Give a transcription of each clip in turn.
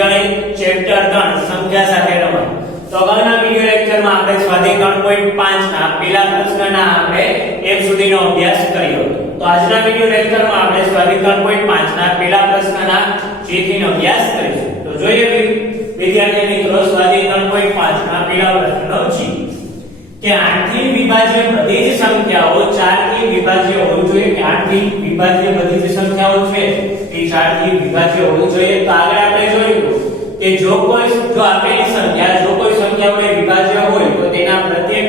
ગણિત ચેપ્ટર 3 સંખ્યા સાથે રમત. તો અગાઉના વિડિયો લેક્ચરમાં આપણે સ્વાધ્યાય 3.5 ના પહેલા પ્રશ્નના આપણે એક સુધીનો અભ્યાસ કર્યો. તો આજના વિડિયો લેક્ચરમાં આપણે સ્વાધ્યાય 3.5 ના પહેલા પ્રશ્નના જેથીનો અભ્યાસ કરીશું. તો જોઈએ વિદ્યાર્થી મિત્રો સ્વાધ્યાય 3.5 ના પહેલા પ્રશ્નનો જી કે 8 થી વિભાજ્ય બધી જ સંખ્યાઓ 4 થી વિભાજ્ય હોવી જોઈએ. કે 8 થી વિભાજ્ય બધી જ સંખ્યાઓ છે એ 4 થી વિભાજ્ય હોવી જોઈએ. તો આગળ આપણે જોયું કે જો આપેલી સંખ્યા જો કોઈ સંખ્યા વડે વિભાજ્ય હોય તો તેના પ્રત્યેક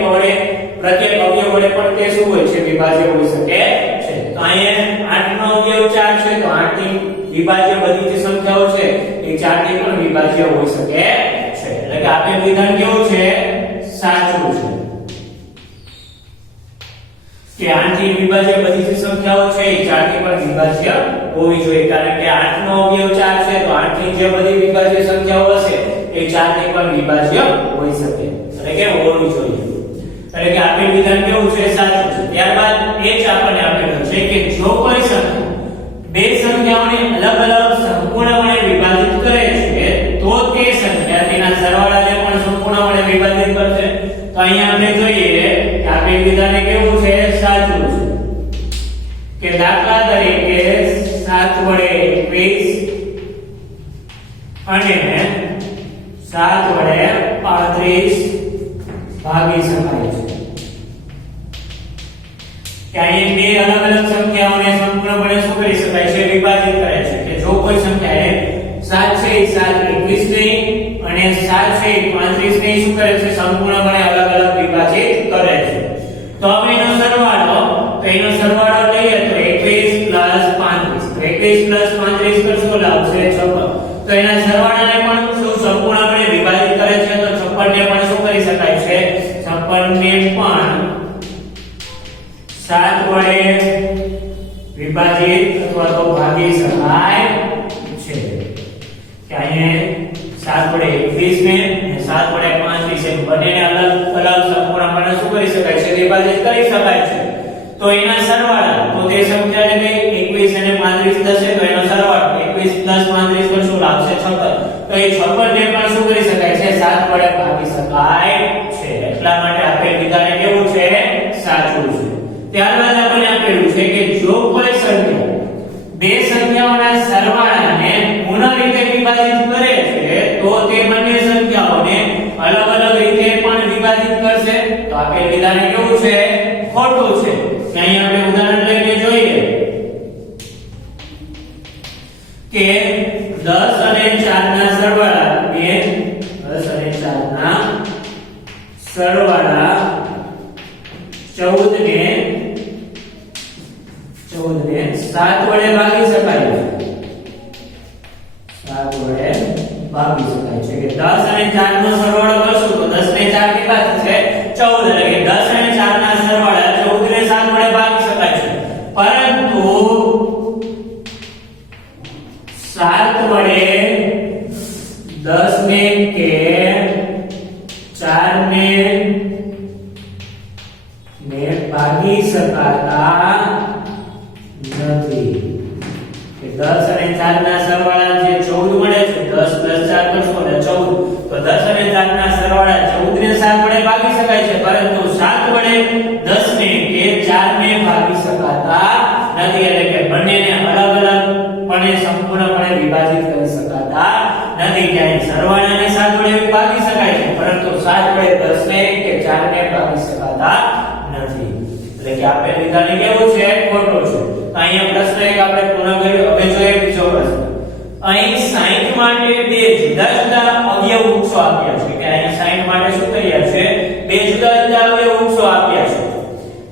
અવયવ વડે પણ તે શું હોય છે વિભાજ્ય હોઈ શકે છે. તો અહીંયા 8 નો અવયવ 4 છે તો 8 થી વિભાજ્ય બધી જ સંખ્યાઓ છે એ 4 થી પણ વિભાજ્ય હોઈ શકે છે. એટલે કે આપેલ વિધાન કેવું છે સાચું છે કે 8 થી વિભાજ્ય બધી જે સંખ્યાઓ છે એ 4 થી પણ વિભાજ્ય હોવી જોઈએ. કારણ કે 8 નો અવયવ 4 છે તો 8 થી જે બધી વિભાજ્ય સંખ્યાઓ હશે એ 4 થી પણ વિભાજ્ય હોઈ શકે એટલે કે હોવી જોઈએ. એટલે કે આપેલ વિધાન કેવું છે સાચું છે. ત્યારબાદ એ જ આપણને આપેલું છે કે જો કોઈ સંખ્યા બે સંખ્યાઓને અલગ અલગ સંપૂર્ણપણે વિભાજિત કરે છે તો તે સંખ્યા તેના સરવાળાને પણ સંપૂર્ણપણે વિભાજિત કરશે. તો અહીંયા આપણે જોઈએ કે આપેલ વિધાન કેવું છે સાચું છે કે દાખલા તરીકે 7 વડે 21 અને 7 વડે 35 ભાગી શકાય છે. કે અહીં બે અલગ અલગ સંખ્યાઓને સંપૂર્ણપણે શું કરી શકાય છે વિભાજિત કરે છે. કે જો કોઈ સંખ્યા 7 છે 7 21 ને અને 7 છે 35 ને શું કરે છે સંપૂર્ણપણે અલગ અલગ વિભાજિત કરે છે. તો હવે એનો સરવાળો લઈએ તો 21 35 21 35 કરશો આવશે 56. તો એના સરવાળાને પણ શું સંપૂર્ણપણે વિભાજિત કરે છે. તો 56 ને પણ શું કરી શકાય છે 56 ને પણ 7 વડે વિભાજિત અથવા તો ભાગી શકાય છે. કે અહીંયા 7 વડે 21 ને અને 7 વડે 35 બંનેને અલગ અલગ સંપૂર્ણપણે શું કરી શકાય છે વિભાજિત કરી શકાય છે. તો એના સરવાળા તો તે સંખ્યાને કઈ 21 અને 35 થશે તો એનો સરવાળો 21 35 પર શું આવશે 56. તો એ 56 ને પણ શું કરી શકાય છે 7 વડે ભાગી શકાય છે. એટલા માટે આપેલ વિધાન કેવું છે સાચું છે. ત્યારબાદ આપણને આપેલું છે કે જો કોઈ સંખ્યા બે સંખ્યાઓના સરવાળાને પૂર્ણ રીતે વિભાજિત કરે છે તો તે બંને સંખ્યાઓને અલગ અલગ રીતે પણ વિભાજિત કરશે. તો આપેલ વિધાન કેવું છે ખોટું છે. અહીં આપણે ઉદાહરણ લઈને જોઈએ કે 10 અને 4 ના સરવાળા 10 અને 4 ના સરવાળા 14 ને 7 વડે ભાગી શકાય છે. 7 વડે ભાગી શકાય છે. કે 10 અને 4 નો સરવાળો કરશું તો 10 ને 4 કેટલા થશે 14. એટલે કે 10 અને 4 ના સરવાળા 14 ને 7 વડે ભાગી શકાય છે. પરંતુ 7 વડે 10 ને કે 4 ને ભાગી શકાતા નથી. કે 10 અને 4 ના સરવાળા જે 14 મળે છે 10 + 4 કરશો એટલે 14. તો 10 અને 4 ના સરવાળા 14 ને 7 વડે ભાગી શકાય છે પરંતુ 7 વડે 10 ને કે 4 ને ભાગી શકાતા નથી. એટલે કે બંનેને અલગ અલગ પણ સંપૂર્ણપણે વિભાજિત કરી શકાતા નથી. ક્યાંય સરવાળાને 7 વડે ભાગી શકાય છે પરંતુ 7 વડે 10 ને કે 4 ને ભાગી શકાતા નથી. એટલે કે આપેલ વિધાન કેવું છે ખોટું છે. અહીંયા પ્રશ્ન એક આપણે પૂર્ણ કર્યો. હવે જોઈએ બીજો પ્રશ્ન. અહીં 60 માટે બે જુદા જુદા અવયવ વૃક્ષો આપ્યા છે. કે અહીં 60 માટે શું કર્યા છે બે જુદા જુદા અવયવ વૃક્ષો આપ્યા છે.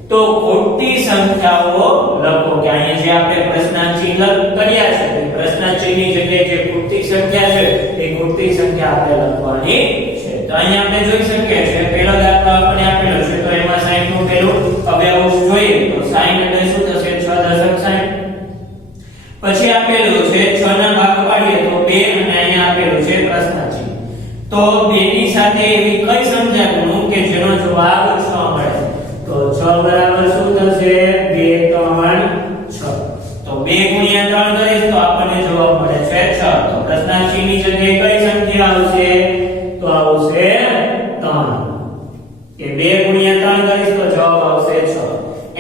તો ખોટી સંખ્યાઓ લખો. કે અહીંયા જે આપણે પ્રશ્નાર્થ ચિહ્ન કર્યા છે એ પ્રશ્નાર્થ ચિહ્નની જગ્યાએ જે ખોટી સંખ્યા છે એ ખોટી સંખ્યા આપણે લખવાની છે. તો અહીંયા આપણે જોઈ શકીએ છીએ પહેલો દાખલો આપણને આપેલો છે તો એમાં 60 નું પહેલું અવયવ જોઈએ તો 60 એટલે શું થશે 6 દશક 60. પછી આપેલું છે 6 ના ભાગ પાડીએ તો 2 અને અહીંયા આપેલું છે પ્રશ્નાર્થ ચિહ્ન. તો 2 ની સાથે એવી કઈ સંખ્યા ગણું કે જેનો જવાબ 6 મળે. તો 6 બરાબર શું થશે 2 3 6. તો 2 * 3 કરીશ તો આપણને જવાબ મળે છે 6. તો પ્રશ્નાર્થ ચિહ્નની જગ્યાએ કઈ સંખ્યા આવશે તો આવશે 3 કે 2 ગુણ્યા 3 કરીશ તો જવાબ આવશે 6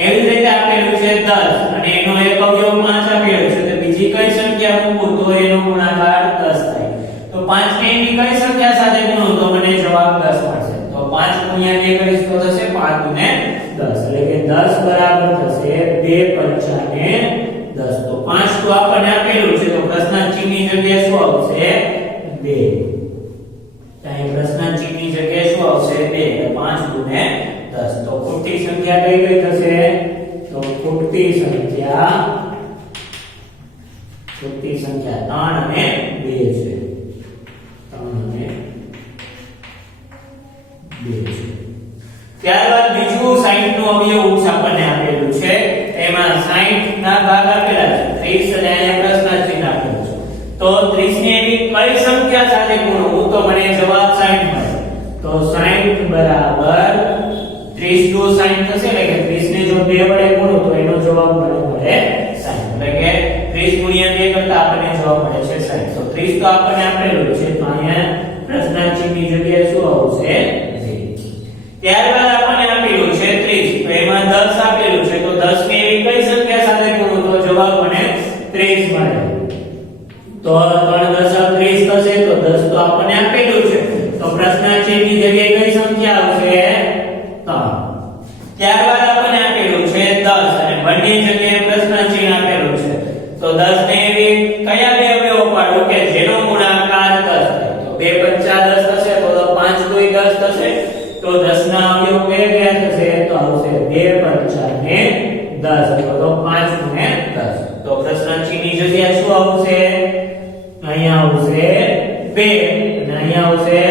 એવી જ રીતે આપેલું છે 10 અને એનો એક અવયવ 5 આપેલો છે તો બીજી કઈ સંખ્યા મૂકું તો એનો ગુણાકાર 10 થાય તો 5 ને એની કઈ સંખ્યા સાથે ગુણો તો મને જવાબ 10 મળશે તો 5 ગુણ્યા 2 કરીશ તો થશે 5 ગુણ્યા 10 એટલે કે 10 બરાબર થશે 2 પંચાને 10 તો 5 તો આપણને આપેલું છે તો પ્રશ્નાર્થ ચિહ્નની જગ્યાએ શું આવશે 2 અહીં પ્રશ્નાર્થ ચિહ્નની જગ્યાએ શું આવશે 2 એટલે 5 ગુણ્યા 10 તો ખોટી સંખ્યા કઈ કઈ થશે તો ખોટી સંખ્યા 3 અને 2 છે 3 અને 2 છે ત્યારબાદ બીજું 60 નું અવયવ ઉત્સ આપણને આપેલું છે એમાં 60 ના ભાગ આપેલા છે 30 અને અહીંયા પ્રશ્નાર્થ ચિહ્ન આપેલું છે તો 30 ને એની કઈ સંખ્યા સાથે ગુણવું તો મને જવાબ 60 મળે તો 60 બરાબર 30 દુ 60 થશે એટલે કે 30 ને જો 2 વડે ગુણો તો એનો જવાબ મળે 60 એટલે કે 30 ગુણ્યા 2 કરતા આપણને જવાબ મળે છે 60 તો 30 તો આપણને આપેલું છે તો અહીંયા પ્રશ્નાર્થ ચિહ્નની જગ્યાએ શું આવશે ત્યારબાદ આપણને આપેલું છે 30 તો એમાં 10 આપેલું છે તો 10 ને એવી કઈ સંખ્યા સાથે ગુણો તો જવાબ મને 30 મળે તો 3 10 30 થશે તો 10 તો આપણને આપેલું છે તો પ્રશ્નાર્થ ચિહ્નની જગ્યાએ કઈ સંખ્યા આવશે 3 ત્યારબાદ આપણને આપેલું છે 10 અને બંને જગ્યાએ પ્રશ્નાર્થ ચિહ્ન આપેલું છે તો 10 ને એવી કયા બે અવયવો પાડું કે જેનો ગુણાકાર 10 થાય તો 2 પંચા 10 થશે તો 5 દુય 10 થશે તો 10 ના અવયવ કયા થશે તો આવશે 2 પંચા ને 10 તો 5 ગુણ્યા 10 તો પ્રશ્નાર્થ ચિહ્નની જગ્યાએ શું આવશે અહીંયા આવશે 2 અને અહીંયા આવશે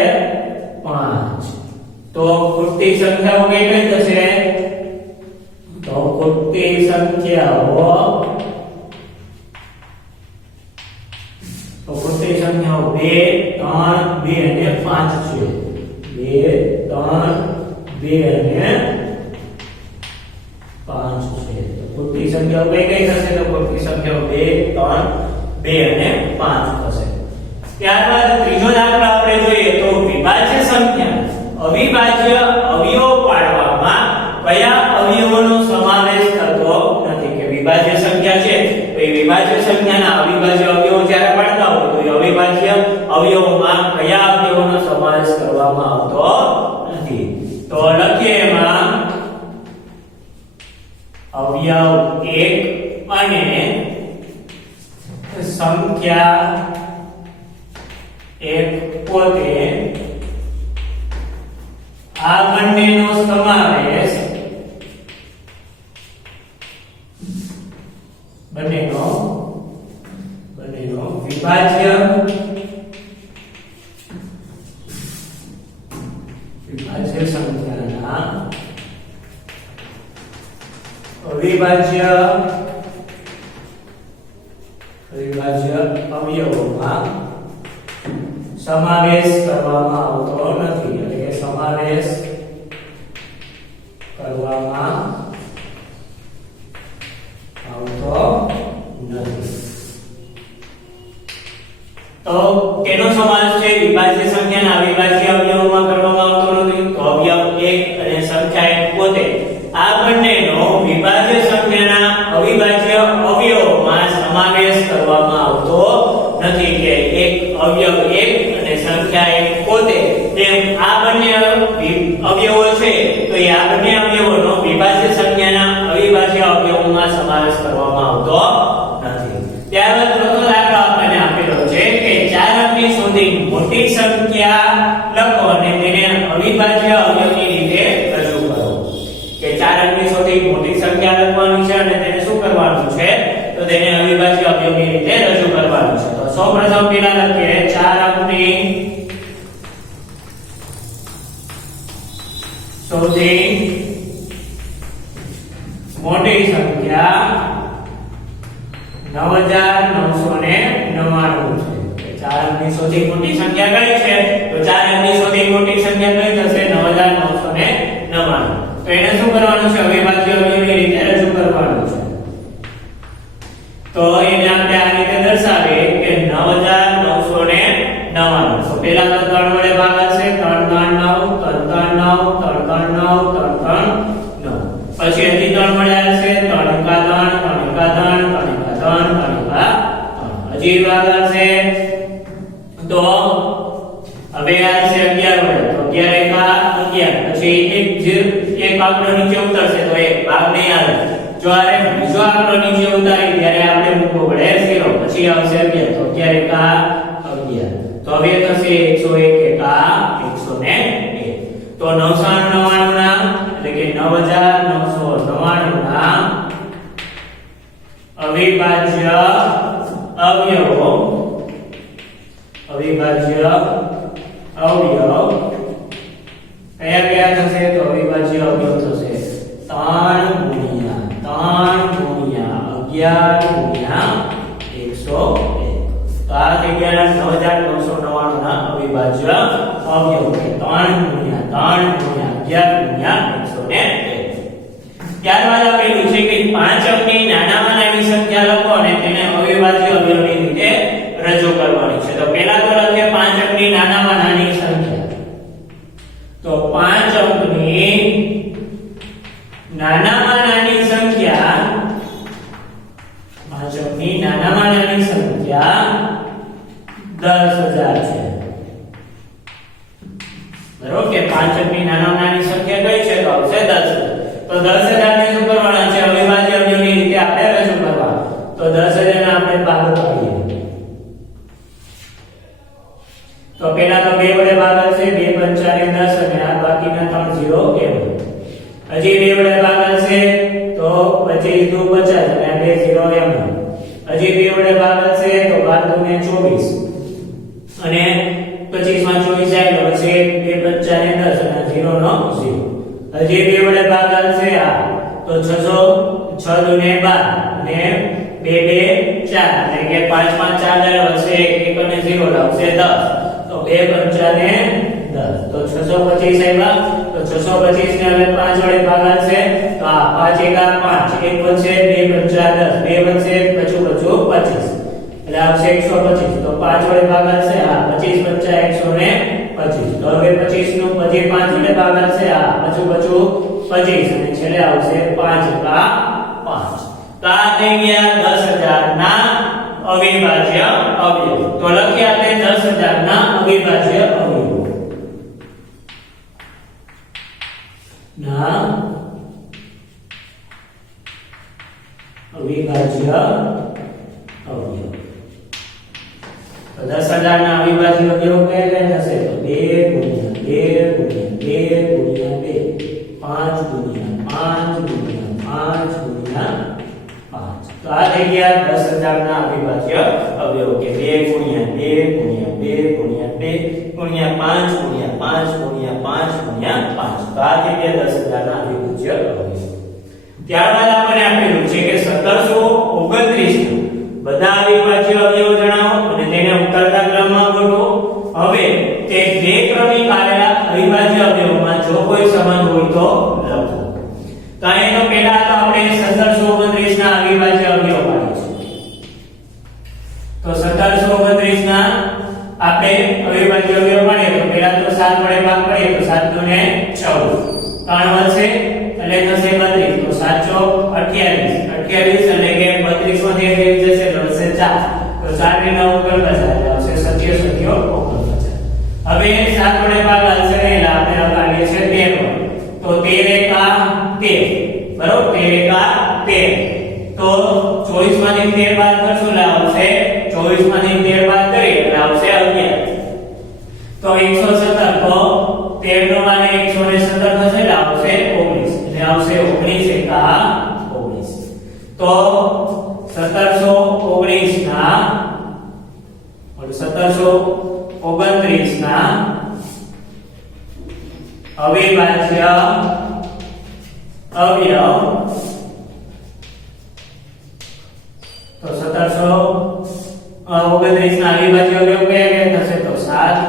5 તો ખોટી સંખ્યાઓ કઈ કઈ થશે તો ખોટી સંખ્યાઓ 2 3 2 અને 5 છે 2 3 2 અને 5 છે તો ખોટી સંખ્યાઓ કઈ કઈ થશે તો ખોટી સંખ્યાઓ 2 3 2 અને 5 થશે ત્યારબાદ ત્રીજો દાખલો આપણે જોઈએ તો વિભાજ્ય સંખ્યા અવિભાજ્ય અવયવો પાડવામાં કયા અવયવોનો સમાવેશ થતો નથી કે વિભાજ્ય સંખ્યા છે તો એ વિભાજ્ય સંખ્યાના અવિભાજ્ય અવયવો જ્યારે પાડતા હોય તો એ અવિભાજ્ય અવયવોમાં કયા અવયવોનો સમાવેશ કરવામાં આવતો નથી તો લખીએ એમાં અવયવ 1 અને સંખ્યા 1 પોતે આ બંનેનો સમાવેશ બંનેનો વિભાજ્ય સંખ્યાના અવિભાજ્ય અવયવોમાં સમાવેશ કરવામાં આવતો નથી એટલે કે સમાવેશ કરવામાં આવતો નથી તો કેનો સમાવેશ છે વિભાજ્ય સંખ્યાના અવિભાજ્ય અવયવોમાં કરવામાં આવતો નથી તો અવયવ 1 અને સંખ્યા 1 પોતે આ બંનેનો વિભાજ્ય સંખ્યાના અવિભાજ્ય અવયવોમાં સમાવેશ કરવામાં આવતો નથી કે એક અવયવ 1 અને સંખ્યા 1 પોતે તેમ આ બંને અવયવો છે તો એ આ બંને અવયવોનો વિભાજ્ય સંખ્યાના અવિભાજ્ય અવયવોમાં સમાવેશ કરવામાં આવતો નથી ત્યારબાદ ચોથો દાખલો આપણને આપેલો છે કે 4 અંકની સૌથી મોટી સંખ્યા લખો અને તેને અવિભાજ્ય અવયવની રીતે રજૂ કરો કે 4 અંકની સૌથી મોટી સંખ્યા લખવાની છે અને તેને શું કરવાનું છે તો તેને અવિભાજ્ય અવયવની રીતે રજૂ કરવાનું છે તો સૌપ્રથમ પેલા લખીએ 4 અંકની સૌથી મોટી સંખ્યા 9999 છે 4 અંકની સૌથી મોટી સંખ્યા કઈ છે તો 4 અંકની સૌથી મોટી સંખ્યા કઈ થશે 9999 તો એને શું કરવાનું છે અવિભાજ્ય અવયવની રીતે રજૂ કરવાનું છે તો એને આપણે આ રીતે દર્શાવીએ કે 9999 99 તો પહેલા તો 3 વડે ભાગાશે 3 3 9 3 3 9 3 3 9 પછી હજી 3 વડે આવશે 3 એકા 3 3 એકા 3 3 એકા 3 3 એકા 3 હજી ભાગાશે તો હવે આવશે 11 વડે તો 11 એકા 11 પછી એક આંકડો નીચે ઉતરશે તો એક ભાગ નહીં આવે જ્યારે બીજો આંકડો નીચે ઉતારી ત્યારે આપણે મૂકવો પડે 0 પછી આવશે 11 તો 11 એકા 11 તો હવે થશે 101 એકા 101 તો 999 ના એટલે કે 9999 ના અવિભાજ્ય અવયવો કયા કયા થશે તો અવિભાજ્ય અવયવ થશે 3 ગુણ્યા 11 ગુણ્યા 101 તો આ થઈ ગયા 9999 ના અવિભાજ્ય અવયવ 3 ગુણ્યા 11 ગુણ્યા 101 ત્યારબાદ આપેલું છે કે 5 અંકની નાનામાં નાની સંખ્યા લખો અને તેને અવિભાજ્ય અવયવની રીતે રજૂ કરવાની છે તો પહેલા તો લખીએ 5 અંકની નાનામાં નાની સંખ્યા તો 5 અંકની નાનામાં નાની સંખ્યા 5 અંકની નાનામાં નાની સંખ્યા 10000 છે બરોબર કે 5 અંકની નાનામાં નાની સંખ્યા કઈ છે તો આવશે 10000 તો 10000 ને શું કરવાના છે અવિભાજ્ય અવયવની રીતે આપણે રજૂ કરવા તો 10000 ને આપણે ભાગ પાડીએ તો પહેલા તો 2 વડે ભાગાશે 2 પંચા ને 10 અને આ બાકીના 3 0 એમ હજી 2 વડે ભાગાશે તો 25 દુ 50 અને 2 0 એમ હજી 2 વડે ભાગાશે તો 12 ને 24 અને 25 માં 24 જાય તો પછી 2 પંચા ને 10 અને 0 નો 0 હજી 2 વડે ભાગાશે આ તો 6 દુ ને 12 અને 2 2 4 એટલે કે 5 માં 4 દર હશે 1 અને 0 આવશે 10 તો 2 પંચા ને 10 તો 625 આવ્યા તો 625 ને હવે 5 વડે ભાગાશે તો આ 5 એકા 5 1 વચ્ચે 2 પંચા 10 2 વચ્ચે પચું 25 એટલે આવશે 125 તો 5 વડે ભાગાશે આ 25 પંચા 125 તો હવે 25 નું પછી 5 વડે ભાગાશે આ પચું 25 અને છેલ્લે આવશે 5 એકા 5 તો આ થઈ ગયા 10000 ના અવિભાજ્ય અવયવ તો લખીએ આપણે 10000 ના અવિભાજ્ય અવયવ ના અવિભાજ્ય અવયવ તો 10000 ના અવિભાજ્ય અવયવ કયા કયા થશે તો 2 ગુણ્યા 2 ગુણ્યા 2 ગુણ્યા 2 5 ગુણ્યા 5 ગુણ્યા 5 તો આ થઈ ગયા 10000 ના અવિભાજ્ય અવયવ કે 2 ગુણ્યા 2 ગુણ્યા 2 ગુણ્યા 2 ગુણ્યા 5 ગુણ્યા 5 ગુણ્યા 5 ગુણ્યા 5 તો આ થઈ ગયા 10000 ના અવિભાજ્ય અવયવ ત્યારબાદ આપણે આપેલું છે કે 1729 બધા અવિભાજ્ય અવયવો જણાવો અને તેને ઉતરતા ક્રમમાં ગોઠવો હવે તે બે ક્રમિક આવેલા અવિભાજ્ય અવયવોમાં જો કોઈ સંબંધ હોય તો લખો તો એનો પહેલા તો આપણે 1729 ના અવિભાજ્ય અવયવ પાડીશું તો 1729 ના આપણે અવિભાજ્ય અવયવ પાડીએ તો પહેલા તો 7 વડે ભાગ કરીએ તો 7 દુ ને 14 3 વધશે એટલે થશે 32 તો 7 ચોક 28 એટલે કે 32 માંથી 1 જશે તો હશે 4 તો 4 ને 9 કરતા જાય આવશે 27 49 હવે 7 વડે ભાગ આવશે ને એટલે આપણે લખાવીએ છે 13 તો 13 એકા 13 બરોબર 13 એકા 13 તો 24 માંથી 13 બાદ કરશું એટલે આવશે 24 માંથી 13 બાદ કરીએ એટલે આવશે 11 તો 117 તો 13 નો માને 117 થશે એટલે આવશે 19 એટલે આવશે 19 એકા 19 તો 1729 ના 1729 ના અવિભાજ્ય અવયવ તો 1729 ના અવિભાજ્ય અવયવ કયા થશે તો 7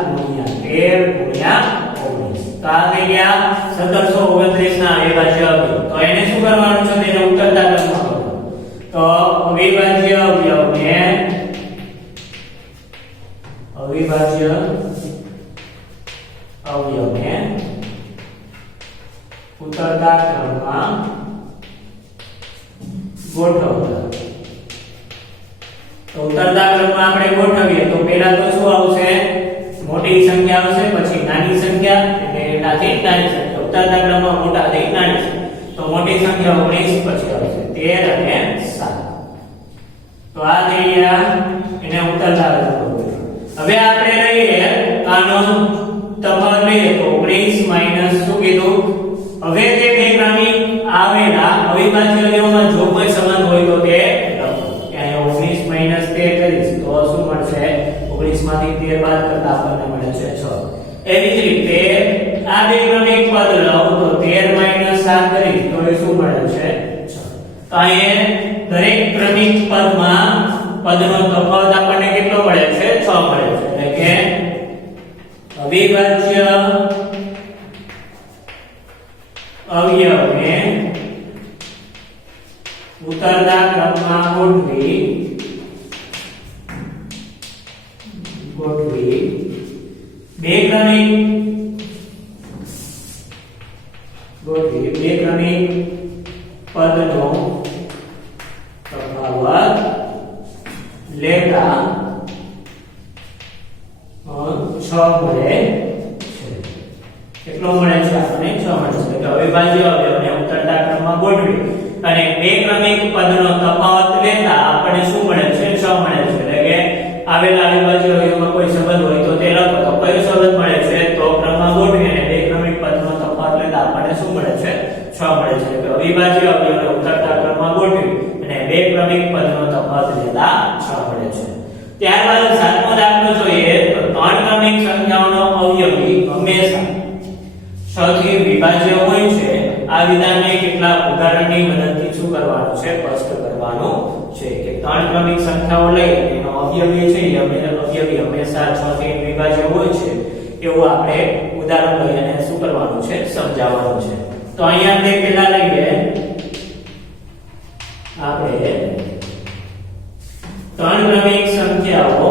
ગુણ્યા 13 ગુણ્યા 19 તો આ થઈ ગયા 1729 ના અવિભાજ્ય અવયવ તો એને શું કરવાનું છે તેને ઉતરતા ક્રમમાં કરો તો અવિભાજ્ય અવયવને અવિભાજ્ય અવયવને ઉતરતા ક્રમમાં ગોઠવતા. તો ઉતરતા ક્રમમાં આપણે ગોઠવીએ તો પહેલા તો શું આવશે? મોટી સંખ્યા આવશે, પછી નાની સંખ્યા, અને એનાથી નાની સંખ્યા. ઉતરતા ક્રમમાં મોટાથી નાની સંખ્યા. તો મોટી સંખ્યા 19, પછી આવશે 13 અને 7. તો આ થઈ ગયા એને ઉતરતા ક્રમમાં. હવે આપણે લઈએ આનો તફાવત લઈએ તો 19 માઈનસ શું કીધું? હવે તે બે ક્રમિક આવેલા અવિભાજ્ય અવયવમાં જો કોઈ સંબંધ હોય તો તે લખો. અહીંયા 19 માઈનસ 13 કરીશ તો શું મળશે? 19 માંથી 13 બાદ કરતા આપણને મળે છે 6. એવી જ રીતે આ બે ક્રમિક પદ લઉં તો 13 માઈનસ 7 કરીશ તો એ શું મળે છે? 6. તો અહીંયા દરેક ક્રમિક પદમાં પદનો તફાવત આપણને કેટલો મળે છે? 6 મળે છે. એટલે કે અવિભાજ્ય અવયવને ઉતરતા ક્રમમાં ગોઠવી બે ક્રમિક પદનો તફાવત લેતા 6 મળે છે. કેટલો મળે છે? આપણને 6 મળે છે. એટલે અવિભાજ્ય અવયવને ઉતરતા ક્રમમાં ગોઠવી અને બે ક્રમિક પદનો તફાવત લેતા આપણને શું મળે છે? 6 મળે છે. એટલે કે આવેલા અવિભાજ્ય અવયવમાં કોઈ સંબંધ હોય તો તે લખો. તો કયો સંબંધ મળે છે? તો ક્રમમાં ગોઠવી અને બે ક્રમિક પદનો તફાવત લેતા આપણને શું મળે છે? 6 મળે છે. એટલે અવિભાજ્ય અવયવને ઉતરતા ક્રમમાં ગોઠવી અને બે ક્રમિક પદનો તફાવત લેતા 6 મળે છે. ત્યારબાદ સાતમો દાખલો જોઈએ તો ત્રણ ક્રમિક સંખ્યાઓનો અવયવી હંમેશા 6 થી વિભાજ્ય હોય છે. આ વિધાનને કેટલાક ઉદાહરણની મદદથી શું કરવાનું છે? સ્પષ્ટ કરવાનું છે કે ત્રણ ક્રમિક સંખ્યાઓ લઈ એનો અવયવી છે અવયવી હંમેશા 6 થી વિભાજ્ય હોય છે એવું આપણે ઉદાહરણ લઈ અને શું કરવાનું છે? સમજાવવાનું છે. તો અહીંયા આપણે પહેલા લઈએ આપણે ત્રણ ક્રમિક સંખ્યાઓ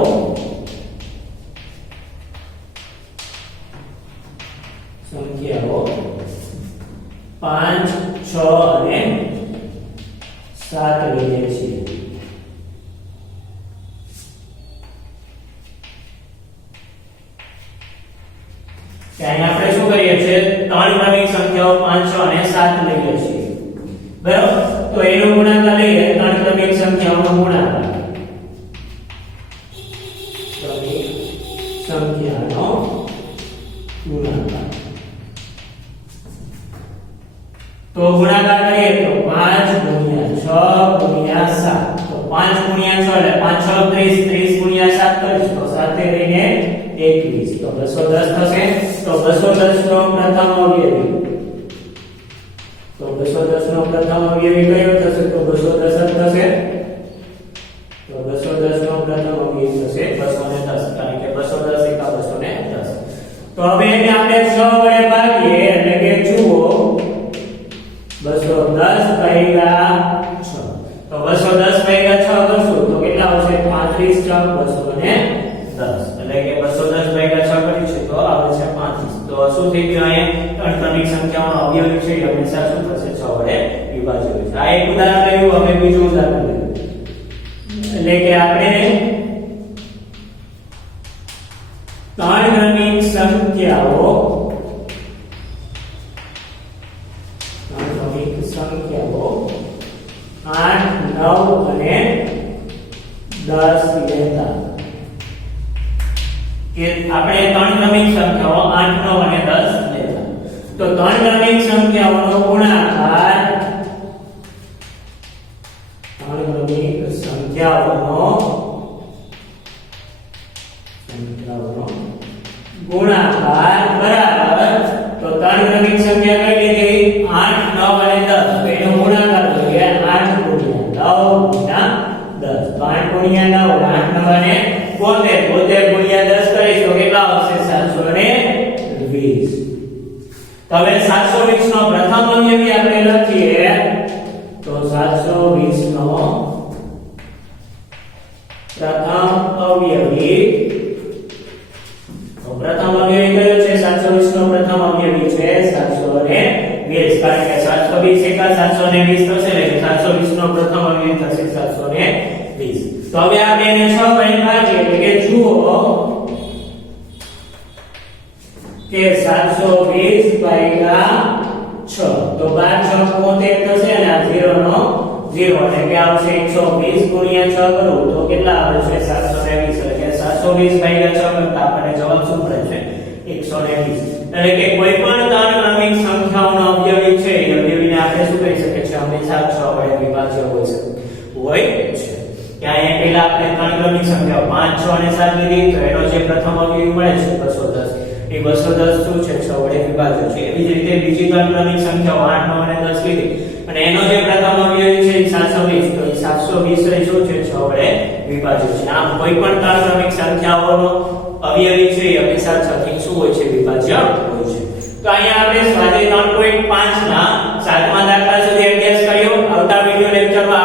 5, 6 અને 7 લઈએ છીએ. ત્યાં આપણે શું કરીએ છીએ? ત્રણ ક્રમિક સંખ્યાઓ 5, 6 અને 7 લઈએ છીએ. બરાબર? તો એનો ગુણાકાર લઈએ. ત્રણ ક્રમિક સંખ્યાઓનો ગુણાકાર. ક્રમિક સંખ્યાનો ગુણાકાર. તો ગુણાકાર કરીએ તો 5 ગુણ્યા 6 ગુણ્યા 7. તો 5 ગુણ્યા 6 એટલે 5 6 30, 30 ગુણ્યા 7 કરીશ તો 7 રહીને 21. તો 210 થશે. તો 210 નો પ્રથમ અવયવી. તો 210 નો પ્રથમ અવયવી કયો થશે? તો 210 થશે. તો 210 નો પ્રથમ અવયવી થશે 210, કારણ કે 210 એકા 210. તો હવે એને આપણે 6 વડે ભાગીએ એટલે કે જુઓ 210 ભાગ્યા 6. તો 210 ભાગ્યા 6 કરશું તો કેટલા આવશે? 35 ચોક 210. એટલે કે 210 ભાગ્યા 6 કરીશું તો આવે છે 35. તો શું થઈ ગયું? અહીંયા ત્રણ ક્રમિક સંખ્યાઓનો અવયવી છે હંમેશા શું થશે? 6 વડે વિભાજ્ય છે. આ એક ઉદાહરણ લયું. હવે બીજું ઉદાહરણ લઈએ. એટલે કે આપણે ત્રણ ક્રમિક સંખ્યાઓ 8, 9 અને 10 લેતા. કે આપણે ત્રણ ક્રમિક સંખ્યાઓ 8, 9 અને 10 લેતા. તો ત્રણ ક્રમિક સંખ્યાઓનો ગુણાકાર ગુણાકાર બરાબર. તો ત્રણ ક્રમિક સંખ્યા કઈ લીધી? 8, 9 અને 10. તો એનો ગુણાકાર કરીએ 8 ગુણ્યા 9 ગુણ્યા 10. તો 8 ગુણ્યા 9 8, 9 અને 72 ગુણ્યા 10 કરીશ તો કેટલા આવશે? 720. તો હવે 720 નો પ્રથમ અવયવી આપણે લખીએ તો 720 નો પ્રથમ અવયવી 8, 9 અને 10. તો 8 ગુણ્યા 9 8, 9 અને 72 ગુણ્યા 10 કરીશ તો કેટલા આવશે? 720. તો હવે 720 નો પ્રથમ અવયવી આપણે લખીએ તો 720 નો પ્રથમ અવયવી 8, 9 અને 10. તો 720 નો પ્રથમ અવયવી આપણે લખીએ તો 720 નો પ્રથમ અવયવી 8, 9 અને 10. તો પ્રથમ અવયવી કયો છે 720 નો પ્રથમ અવયવી છે 720 કારણ કે 720 એકા 720 થશે એટલે 720 નો પ્રથમ અવયવી થશે 720 તો હવે આ બેને 6 વડે ભાગીએ એટલે કે જુઓ કે 720 ભાગ્યા 6 તો 12 6 75 થશે અને આ 0 નો 0 એટલે કે આવશે 120 ગુણ્યા 6 કરું તો કેટલા આવે છે 720 એટલે કે 720 ભાગ્યા 6 કરતા આપણને જવાબ શું મળે છે 120 એટલે કે કોઈ પણ ત્રણ ક્રમિક સંખ્યાઓનો અવયવી છે એ અવયવીને આપણે શું કહી શકીએ છીએ હંમેશા 6 વડે વિભાજ્ય હોય છે ત્યાં એ પહેલા આપણે ત્રણ ક્રમિક સંખ્યાઓ 5 6 અને 7 લીધી તો એનો જે પ્રથમ અવયવી મળે છે 210 એ 210 શું છે 6 વડે વિભાજ્ય છે એવી જ રીતે બીજી ત્રણ ક્રમિક સંખ્યાઓ 8 9 અને 10 લીધી અને એનો જે પ્રથમ અવયવી છે 720 તો એ 720 એ શું છે 6 વડે વિભાજ્ય છે આમ કોઈ પણ ત્રણ ક્રમિક સંખ્યાઓનો અવયવી છે એ હંમેશા 6 થી શું હોય છે વિભાજ્ય હોય છે તો અહીંયા આપણે સ્વાધ્યાય 3.5 ના 7મા દાખલા સુધી અભ્યાસ કર્યો આવતા વિડિયો લેક્ચરમાં